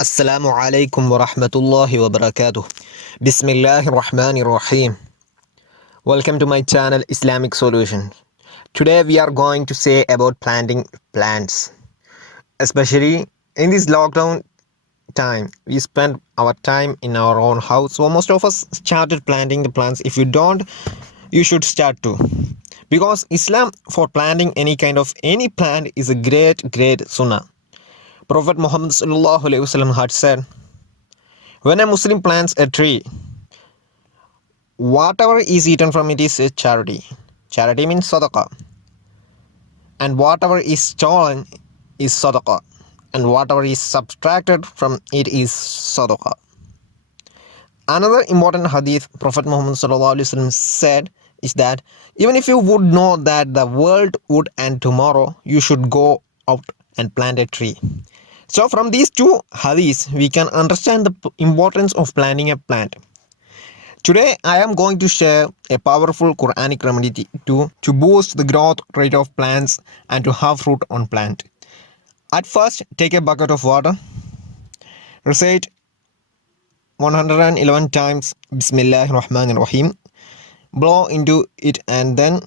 Assalamu alaikum wa rahmatullahi wa barakatuh. Bismillahir Rahmanir Rahim. Welcome to my channel Islamic Solutions. Today we are going to say about planting plants. Especially in this lockdown time, we spend our time in our own house. So most of us started planting the plants. If you don't, you should start to. Because Islam for planting any plant is a great sunnah. Prophet Muhammad ﷺ had said, when a Muslim plants a tree, whatever is eaten from it is a charity. Charity means sadaqah. And whatever is stolen is sadaqah. And whatever is subtracted from it is sadaqah. Another important hadith Prophet Muhammad ﷺ said is that even if you would know that the world would end tomorrow, you should go out and plant a tree. So from these two hadiths, we can understand the importance of planting a plant. Today, I am going to share a powerful Quranic remedy to boost the growth rate of plants and to have fruit on plant. At first, take a bucket of water, recite 111 times Bismillahir Rahmanir Rahim, blow into it and then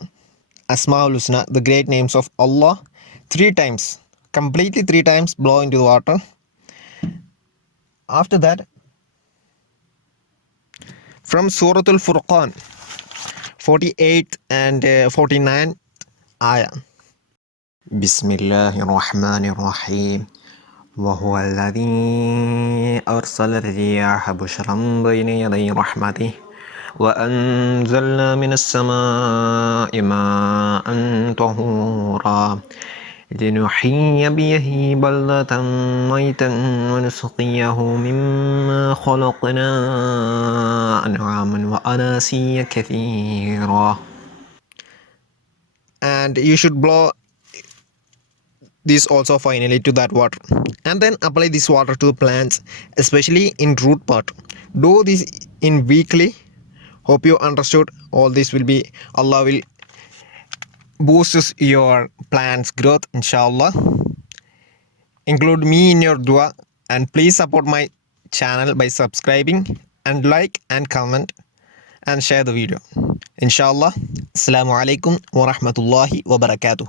s.a.w, the great names of Allah, 3 times. Completely 3 times blow into the water. After that, from Surah Al-Furqan 48 and 49 ayah. Bismillahir Rahmanir Rahim. وهو الذي أرسل الرياح بشرا بين يدي رحمته وأنزلنا من السماء ماء طهورا لنحيي به بلدة ميتا ونسقيه مما خلقنا أنعاما وأناسيا كثيرا. And you should blow this also finally to that water and then apply this water to the plants, especially in root part. Do this in weekly. Hope you understood. All this will be, Allah will boosts your plant's growth, inshallah. Include me in your dua and please support my channel by subscribing and like and comment and share the video, inshallah. Assalamu alaikum wa rahmatullahi wa barakatuh.